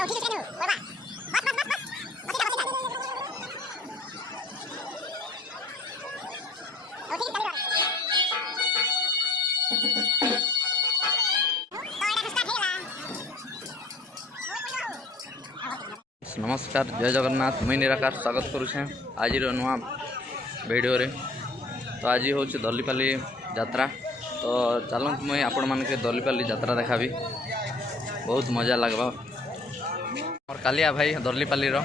नमस्कार जय जगन्नाथ मुई निराकार स्वागत करुछे आज नुआ वीडियो रे। तो आज हूँ दलीपाली यात्रा। तो चलत मुई आपण मानके दलीपाली यात्रा देखाबी, बहुत मजा लगवा। और कालिया भाई दलीपाली रो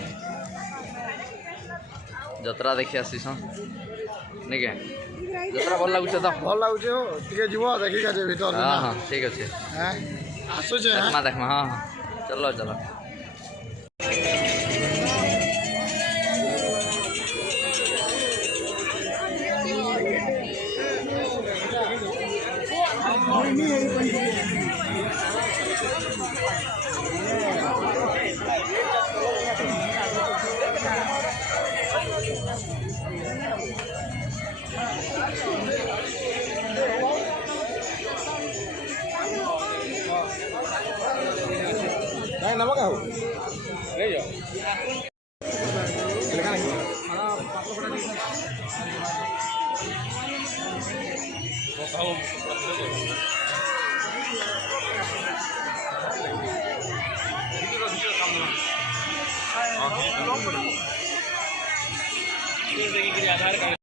यात्रा देखी आसीस नहीं के यात्रा भल लगुचे तो भल लगुचे हो टिके जीवो देखि का जे भीतर। हां हां ठीक अछि हैं आसु जे देखमा हां चलो चलो। नहीं नमक हो ले जाओ आधार कार्ड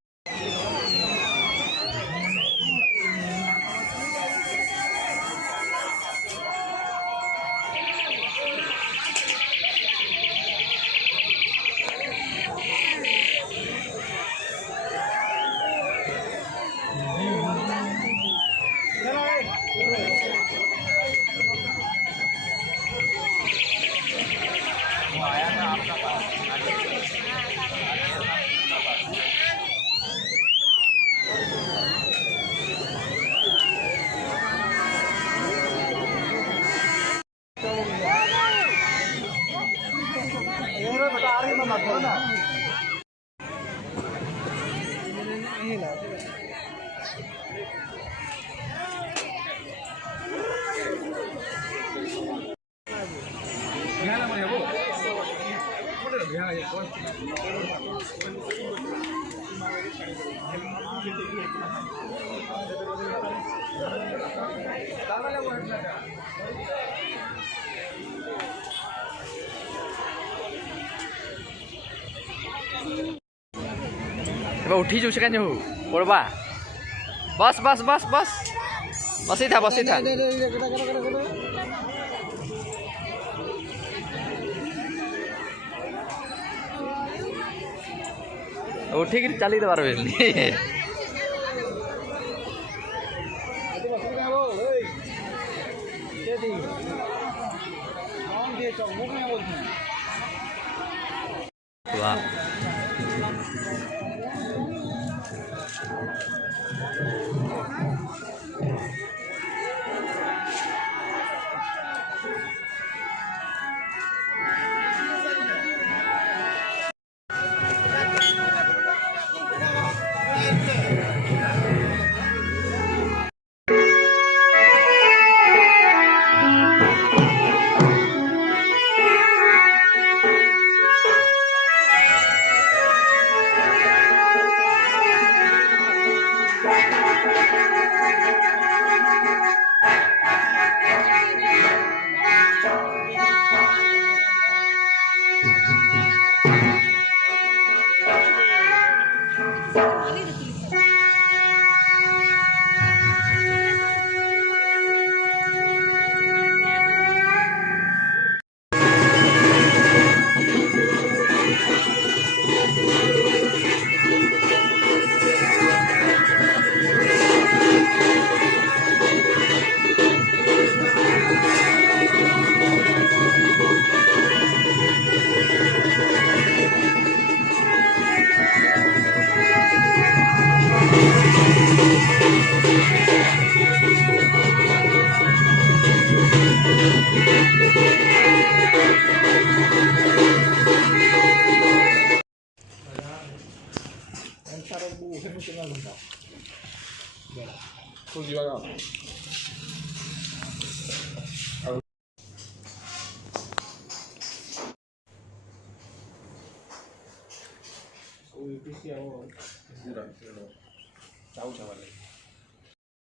उठी जो कहीं हो पड़वा बस बस बस बस बसी था उठिक चली देवार वाह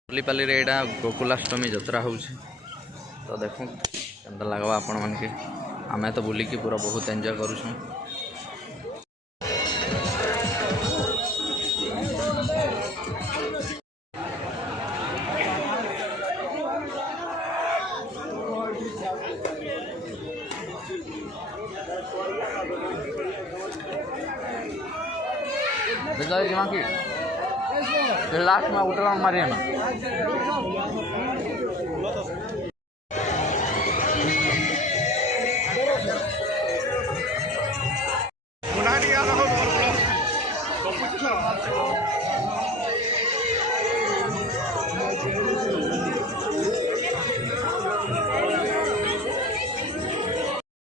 ଦଲିପାଲି ରେ ଏଇଟା ଗୋକୁଲାଷ୍ଟମୀ ଯାତ୍ରା ହେଉଛି ତ ଦେଖୁ କେନ୍ତା ଲାଗ୍ବା ଆପଣମାନଙ୍କୁ ଆମେ ତ ବୁଲିକି ପୁରା ବହୁତ ଏନ୍ଜୟ କରୁଛୁଁ। लास्ट में उठला मारिए ना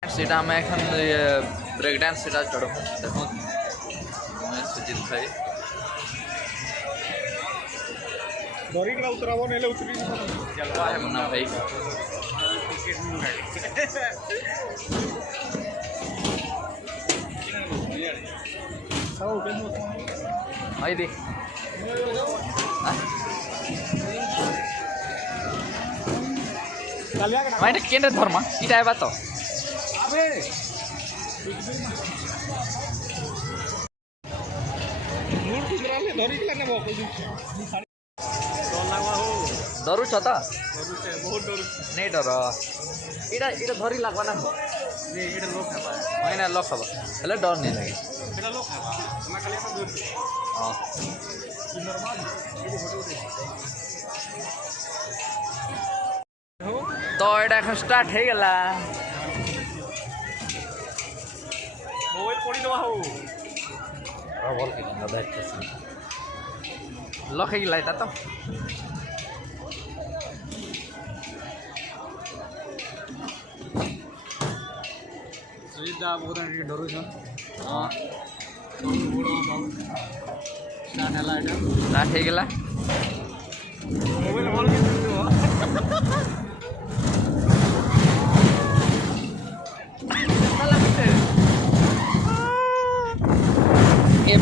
सीटा में एखन ब्रेक डांस सीटा चढ़ो देखो मैं सुजीत भाई ଧରିକିନା ଉତରାବ ନେଲେ ଉତରି जलवा है मुन्ना भाई भाई देख माइंड केंद्र धर्म इटा है बात तो ଧରିକିନା ନେବ डरुछ त ବହୁତ ଡରୁଛି नहीं डर इटा इटा धरी लागवा ना ଏଇଟା ଲୋକ ଖାଇବା होइन लक हब हेले डर नहीं लगे ଏଇଟା ଲୋକ ଖାଇବା ଆମେ ଖାଲି ଆପଣ ଧରୁଛୁ हाँ तो एटा एखन स्टार्ट हो गला ମୋବାଇଲ ପଡ଼ିଦେବା ହଉ बोल के गंदा बैठ के लक है लाइट तो ସୁଜିତା ବହୁତ ଟିକେ ଡରୁଛନ୍ हाँ ଷ୍ଟାର୍ଟ ହେଲା ଏଇଟା स्टार्ट हो गला ମୋବାଇଲ ଭଲ କି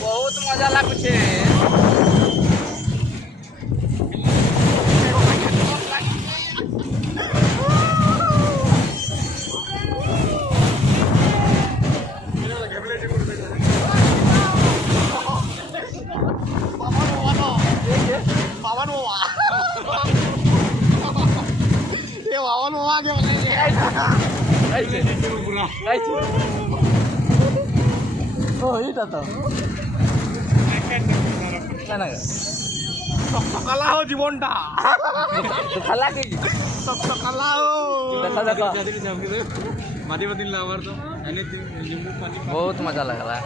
बहुत मजा लागुछे ଏଇଟା ତ ସକାଲା ହଉ ଜୀବନଟା ଖାଲା କି ସକାଲା ହଉ ଦେଖା ଦେଖା ମାଦି ବଦିଲ ଆବାର ତ ବହୁତ ମଜା ଲାଗଲା